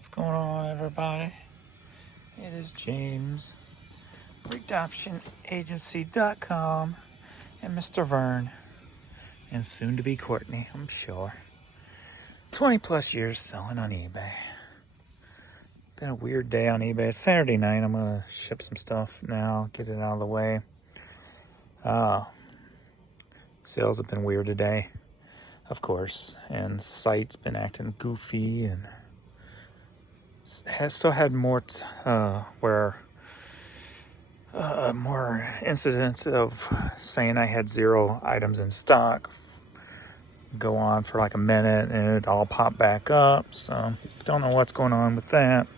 What's going on, everybody? It is James, ReadoptionAgency.com, and Mr. Vern, and soon to be Courtney, I'm sure. 20 plus years selling on eBay. Been a weird day on eBay. It's Saturday night. I'm gonna ship some stuff now, get it out of the way. Sales have been weird today, of course, and site's been acting goofy, and has still had more more incidents of saying I had 0 items in stock go on for like a minute, and it all popped back up. So don't know what's going on with that,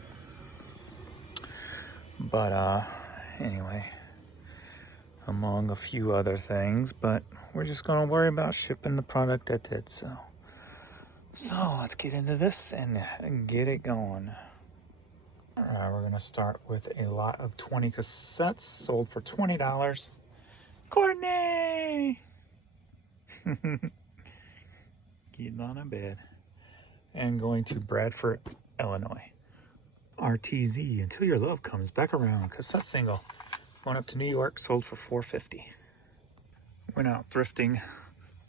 but anyway, among a few other things. But we're just going to worry about shipping the product that did so. So let's get into this and get it going. All right, we're going to start with a lot of 20 cassettes sold for $20. Courtney! Getting on a bed. And going to Bradford, Illinois. RTZ, Until Your Love Comes Back Around. Cassette single. Going up to New York, sold for $4.50. Went out thrifting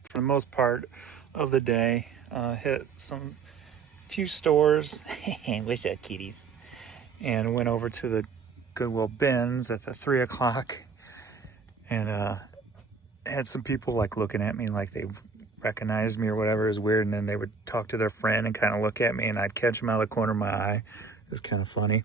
for the most part of the day. Hit some few stores. What's up, kitties? And went over to the Goodwill bins at the 3 o'clock, and had some people like looking at me like they recognized me or whatever. It was weird. And then they would talk to their friend and kind of look at me, and I'd catch them out of the corner of my eye. It was kind of funny.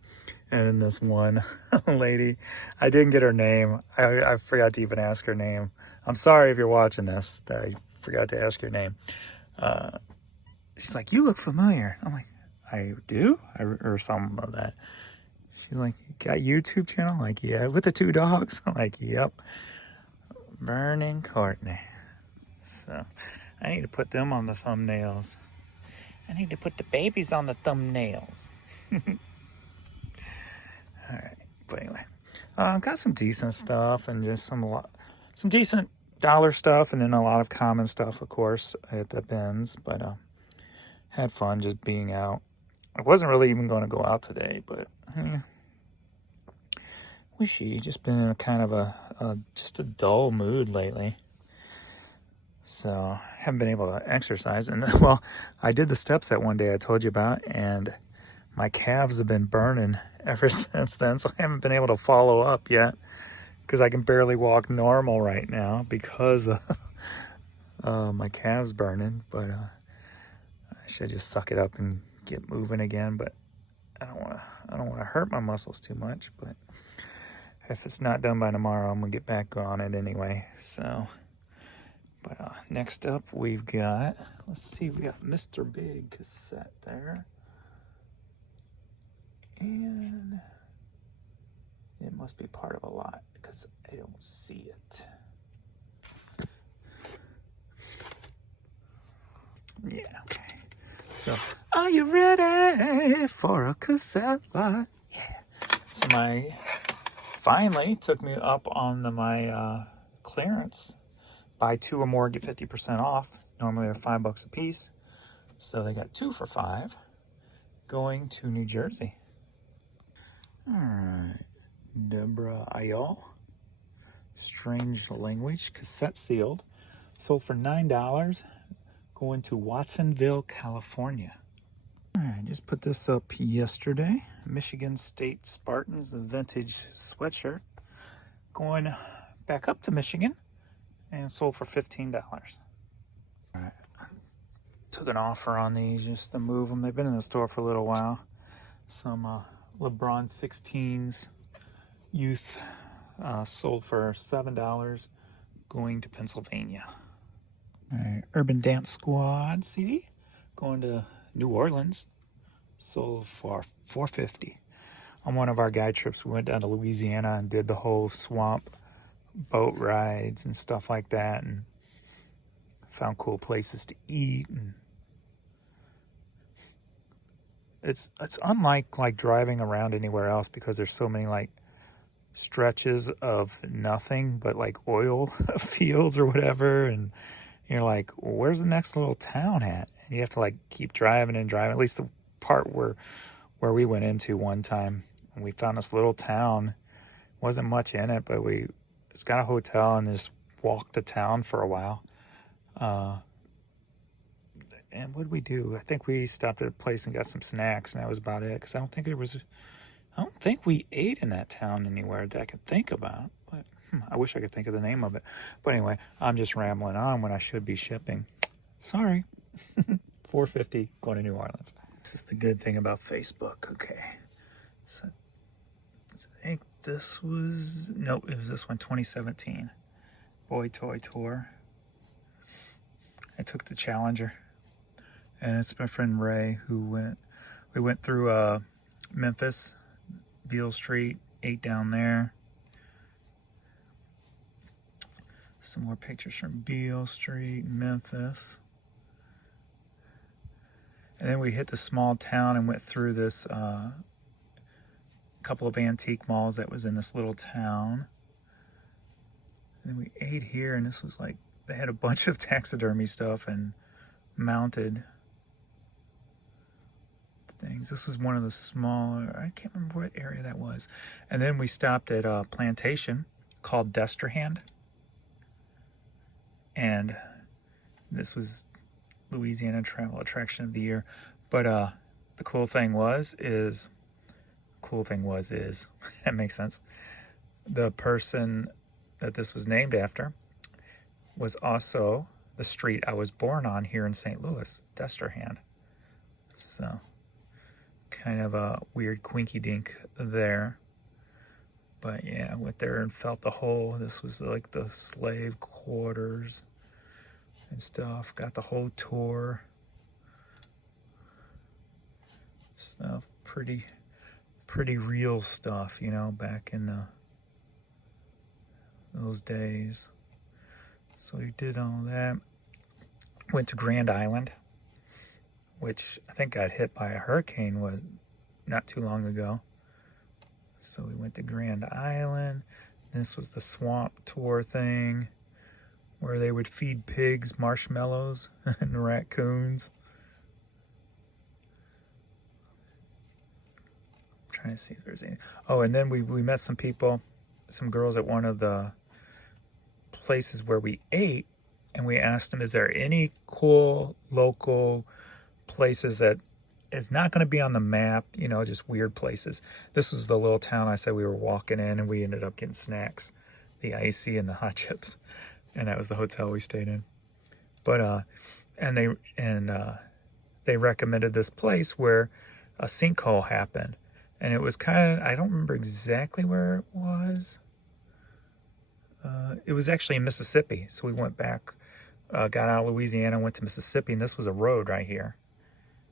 And then this one lady, I didn't get her name. I forgot to even ask her name. I'm sorry if you're watching this that I forgot to ask your name. She's like, "You look familiar." I'm like, "I do?" Or something of that. She's like, "You got YouTube channel?" I'm like, "Yeah." "With the 2 dogs?" I'm like, "Yep." Burning Courtney. So I need to put them on the thumbnails. I need to put the babies on the thumbnails. Alright, but anyway. Got some decent stuff, and just some decent dollar stuff, and then a lot of common stuff, of course, at the bins. But had fun just being out. I wasn't really even going to go out today, but wishy. Just been in a kind of just a dull mood lately. So haven't been able to exercise. And well, I did the steps that one day I told you about, and my calves have been burning ever since then. So I haven't been able to follow up yet, because I can barely walk normal right now because my calves burning. But I should just suck it up and get moving again. But I don't want to hurt my muscles too much. But if it's not done by tomorrow, I'm gonna get back on it anyway. So, but next up we've got, let's see, we got Mr. Big cassette there, and it must be part of a lot because I don't see it. Yeah, okay. So, are you ready for a cassette lot? Yeah. So finally took me up on my clearance. Buy 2 or more, get 50% off. Normally they're $5 a piece. So they got 2 for $5. Going to New Jersey. All right. Deborah Ayal. Strange Language, cassette sealed. Sold for $9. Going to Watsonville, California. All right, just put this up yesterday. Michigan State Spartans, a vintage sweatshirt. Going back up to Michigan and sold for $15. All right, took an offer on these just to move them. They've been in the store for a little while. Some LeBron 16s youth, sold for $7. Going to Pennsylvania. All right, Urban Dance Squad CD, going to New Orleans, sold for $4.50. On one of our guide trips, we went down to Louisiana and did the whole swamp boat rides and stuff like that, and found cool places to eat. And it's unlike like driving around anywhere else, because there's so many like stretches of nothing but like oil fields or whatever, and you're like, where's the next little town at? And you have to like keep driving and driving. At least the part where where we went into one time. And we found this little town. Wasn't much in it, but we just got a hotel and just walked the town for a while. And what did we do? I think we stopped at a place and got some snacks, and that was about it. Because I don't think we ate in that town anywhere that I can think about. But I wish I could think of the name of it. But anyway, I'm just rambling on when I should be shipping. Sorry. $4.50 going to New Orleans. This is the good thing about Facebook. Okay. So I think this was, nope, it was this one, 2017. Boy Toy Tour. I took the Challenger. And it's my friend Ray we went through Memphis, Beale Street, ate down there. Some more pictures from Beale Street, Memphis. And then we hit the small town and went through this couple of antique malls that was in this little town. And then we ate here, and this was like, they had a bunch of taxidermy stuff and mounted things. This was one of the smaller, I can't remember what area that was. And then we stopped at a plantation called Desterhand. And this was Louisiana Travel Attraction of the Year. But the cool thing was that makes sense. The person that this was named after was also the street I was born on here in St. Louis, Desterhand. So kind of a weird quinky dink there. But yeah, I went there and felt the whole, this was like the slave quarters and stuff. Got the whole tour. Stuff, pretty real stuff, you know, back in those days. So we did all that. Went to Grand Island, which I think got hit by a hurricane was not too long ago. So we went to Grand Island. This was the swamp tour thing where they would feed pigs marshmallows and raccoons. I'm trying to see if there's any. Oh, and then we met some people, some girls at one of the places where we ate, and we asked them, is there any cool local places that is not going to be on the map, you know, just weird places. This was the little town I said we were walking in, and we ended up getting snacks, the icy and the hot chips, and that was the hotel we stayed in. But they recommended this place where a sinkhole happened, and it was kind of, I don't remember exactly where it was. It was actually in Mississippi, so we went back, got out of Louisiana, went to Mississippi, and this was a road right here.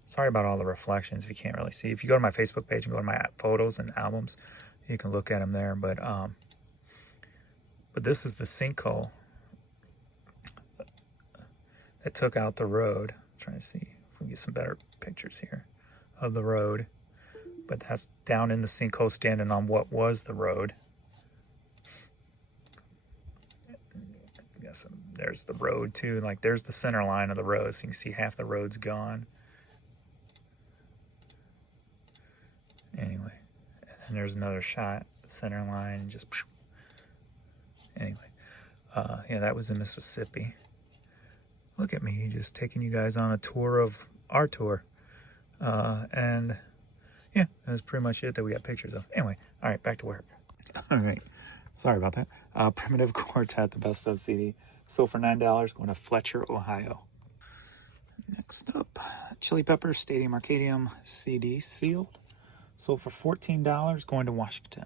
Sorry about all the reflections if you can't really see. If you go to my Facebook page and go to my photos and albums, you can look at them there. But this is the sinkhole that took out the road. I'm trying to see if we can get some better pictures here of the road. But that's down in the sinkhole, standing on what was the road. There's the road too. Like there's the center line of the road, so you can see half the road's gone. Anyway, and there's another shot, the center line, and just anyway. Yeah, that was in Mississippi. Look at me, just taking you guys on a tour of our tour. And yeah, that's pretty much it that we got pictures of. Anyway, all right, back to work. All right, sorry about that. Primitive Quartet, the best of CD. Sold for $9, going to Fletcher, Ohio. Next up, Chili Peppers Stadium Arcadium CD sealed. Sold for $14, going to Washington.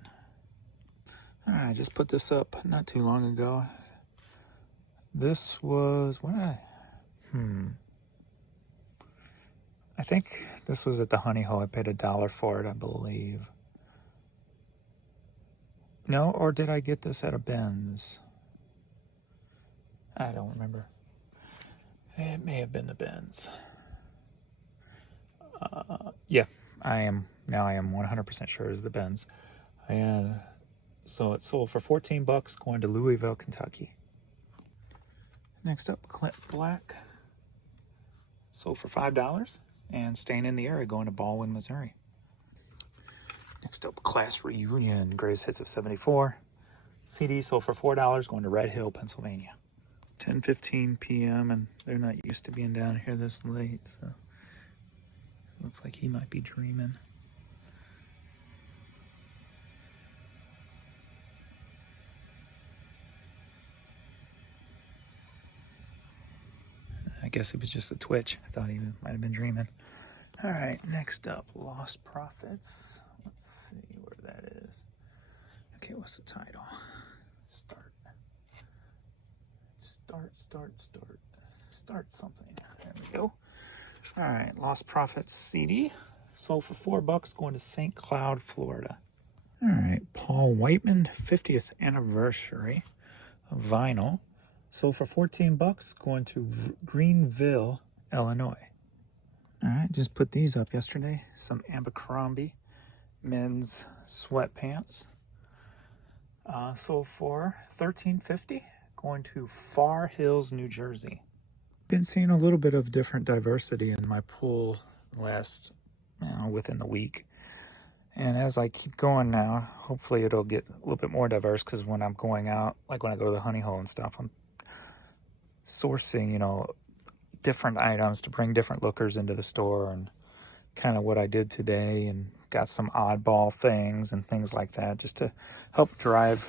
All right, I just put this up not too long ago. This was, I think this was at the Honey Hole. I paid $1 for it, I believe. No, or did I get this at a Ben's? I don't remember. It may have been the Ben's. Yeah, I am 100% sure it was the Ben's. And so it sold for $14, going to Louisville, Kentucky. Next up, Clint Black. Sold for $5 and staying in the area, going to Baldwin, Missouri. Next up, Class Reunion, Greatest Hits of 74. CD sold for $4, going to Red Hill, Pennsylvania. 10:15 p.m. and they're not used to being down here this late, so looks like he might be dreaming. I guess it was just a twitch. I thought he might have been dreaming. All right, next up, Lost Profits. Let's see where that is. Okay, what's the title? Start something. There we go. All right, Lost Profits CD. Sold for $4, going to St. Cloud, Florida. All right, Paul Whiteman, 50th anniversary vinyl. Sold for $14, going to Greenville, Illinois. All right, just put these up yesterday. Some Abercrombie men's sweatpants. Sold for $13.50, going to Far Hills, New Jersey. Been seeing a little bit of different diversity in my pool last, within the week. And as I keep going now, hopefully it'll get a little bit more diverse, because when I'm going out, like when I go to the honey hole and stuff, I'm sourcing, different items to bring different lookers into the store, and kind of what I did today, and got some oddball things and things like that, just to help drive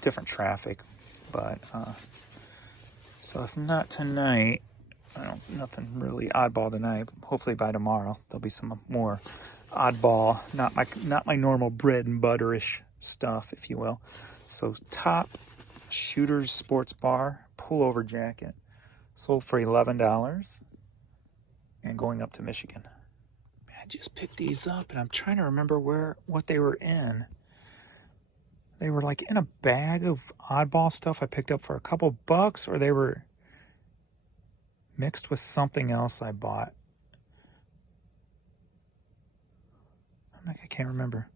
different traffic. But so if not tonight, nothing really oddball tonight. Hopefully by tomorrow there'll be some more oddball, not my normal bread and butterish stuff, if you will. So top Shooter's Sports Bar pullover jacket, sold for $11 and going up to Michigan. I just picked these up and I'm trying to remember what they were in. They were like in a bag of oddball stuff I picked up for a couple bucks, or they were mixed with something else I bought. I can't remember.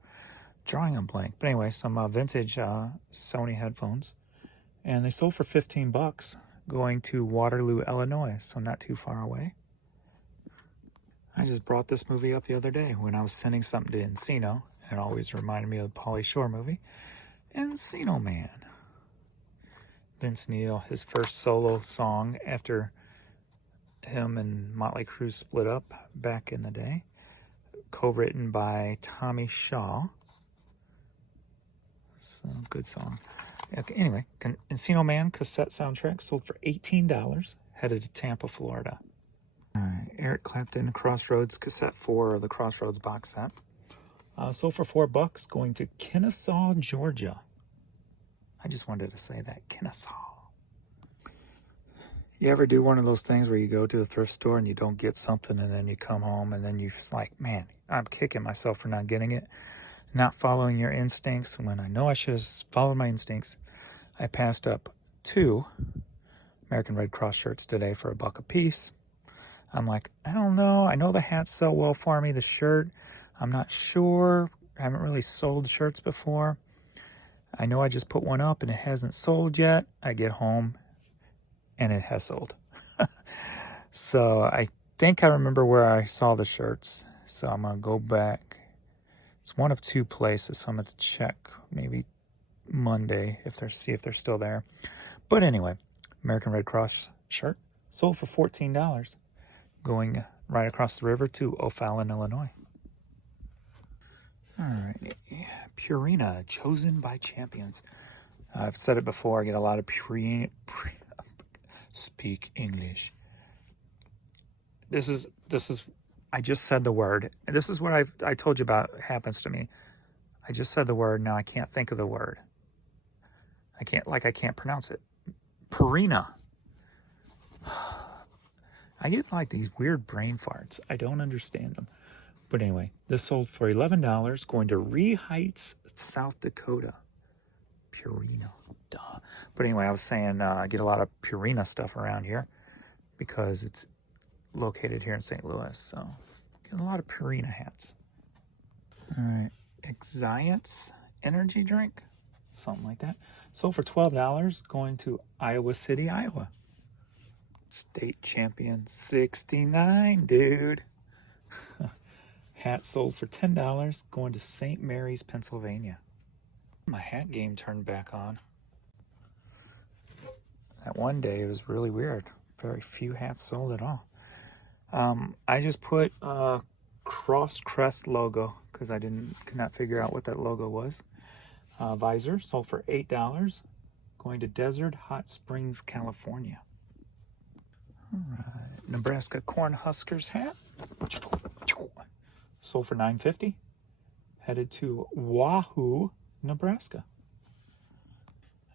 Drawing a blank. But anyway, some vintage Sony headphones. And they sold for $15, going to Waterloo, Illinois, so not too far away. I just brought this movie up the other day when I was sending something to Encino. It always reminded me of the Pauly Shore movie, Encino Man. Vince Neil, his first solo song after him and Motley Crue split up back in the day. Co-written by Tommy Shaw. So, good song. Okay, anyway, Encino Man cassette soundtrack sold for $18, headed to Tampa, Florida. All right, Eric Clapton, Crossroads, cassette 4 of the Crossroads box set. Sold for $4, going to Kennesaw, Georgia. I just wanted to say that, Kennesaw. You ever do one of those things where you go to a thrift store and you don't get something, and then you come home and then you're like, man, I'm kicking myself for not getting it, not following your instincts, when I know I should have followed my instincts. I passed up 2 American Red Cross shirts today for $1 a piece. I'm like, I don't know. I know the hats sell well for me. The shirt, I'm not sure. I haven't really sold shirts before. I know I just put one up and it hasn't sold yet. I get home and it has sold. So I think I remember where I saw the shirts. So I'm going to go back. It's one of 2 places, so I'm going to check maybe Monday see if they're still there. But anyway, American Red Cross shirt sold for $14, going right across the river to O'Fallon, Illinois. All right, Purina, chosen by champions. I've said it before, I get a lot of speak English. This is, I just said the word. This is what I told you about happens to me. I just said the word, now I can't think of the word. I can't pronounce it. Purina. I get like these weird brain farts. I don't understand them. But anyway, this sold for $11, going to Ree Heights, South Dakota. Purina. Duh. But anyway, I was saying I get a lot of Purina stuff around here because it's located here in St. Louis. So get a lot of Purina hats. All right. Exiance energy drink. Something like that. Sold for $12, going to Iowa City, Iowa. State champion 69, dude. Hat sold for $10, going to St. Mary's, Pennsylvania. My hat game turned back on. That one day it was really weird. Very few hats sold at all. I just put a cross crest logo because I could not figure out what that logo was. Visor sold for $8, going to Desert Hot Springs, California. All right, Nebraska Cornhuskers hat sold for $9.50, headed to Wahoo, Nebraska.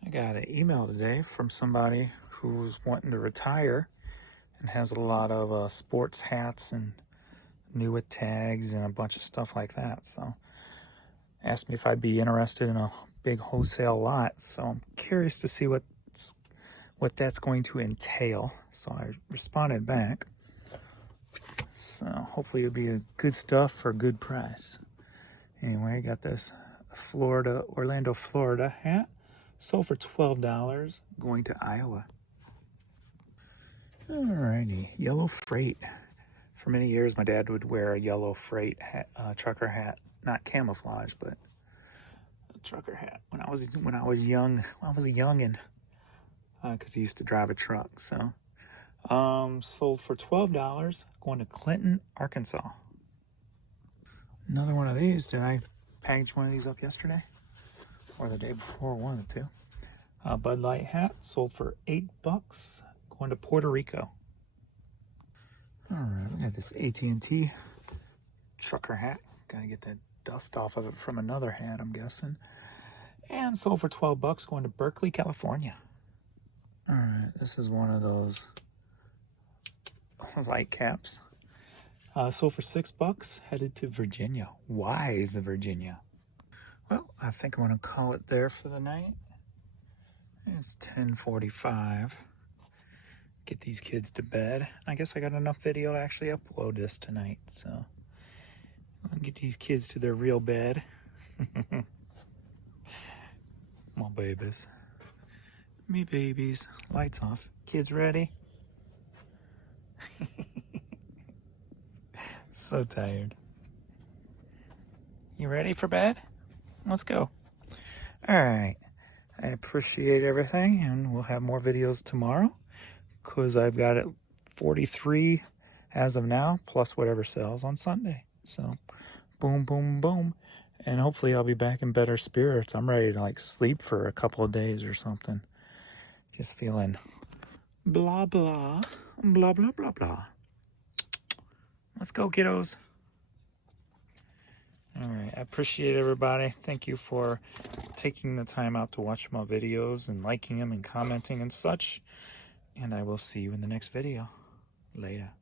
I got an email today from somebody who's wanting to retire and has a lot of sports hats and new with tags and a bunch of stuff like that. So asked me if I'd be interested in a big wholesale lot. So I'm curious to see what that's going to entail. So I responded back. So hopefully it'll be a good stuff for a good price. Anyway, I got this Orlando, Florida hat. Sold for $12, going to Iowa. Alrighty, yellow freight. For many years, my dad would wear a yellow freight hat, trucker hat, not camouflage, but a trucker hat. When I was young, I was a youngin', because he used to drive a truck. So, sold for $12, going to Clinton, Arkansas. Another one of these. Did I package one of these up yesterday? Or the day before, one of the two. Bud Light hat sold for $8, going to Puerto Rico. All right, we got this AT&T trucker hat. Got to get that dust off of it from another hat, I'm guessing. And sold for $12, going to Berkeley, California. All right, this is one of those light caps. Sold for $6, headed to Virginia. Why is it Virginia? Well, I think I'm going to call it there for the night. It's 10:45. Get these kids to bed. I guess I got enough video to actually upload this tonight. So I'll get these kids to their real bed. My babies. Me babies. Lights off. Kids ready? So tired. You ready for bed? Let's go. All right. I appreciate everything, and we'll have more videos tomorrow because I've got it 43 as of now, plus whatever sells on Sunday. So boom, boom, boom. And hopefully I'll be back in better spirits. I'm ready to sleep for a couple of days or something. Just feeling blah, blah, blah, blah, blah, blah. Let's go, kiddos. All right, I appreciate everybody. Thank you for taking the time out to watch my videos and liking them and commenting and such. And I will see you in the next video. Later.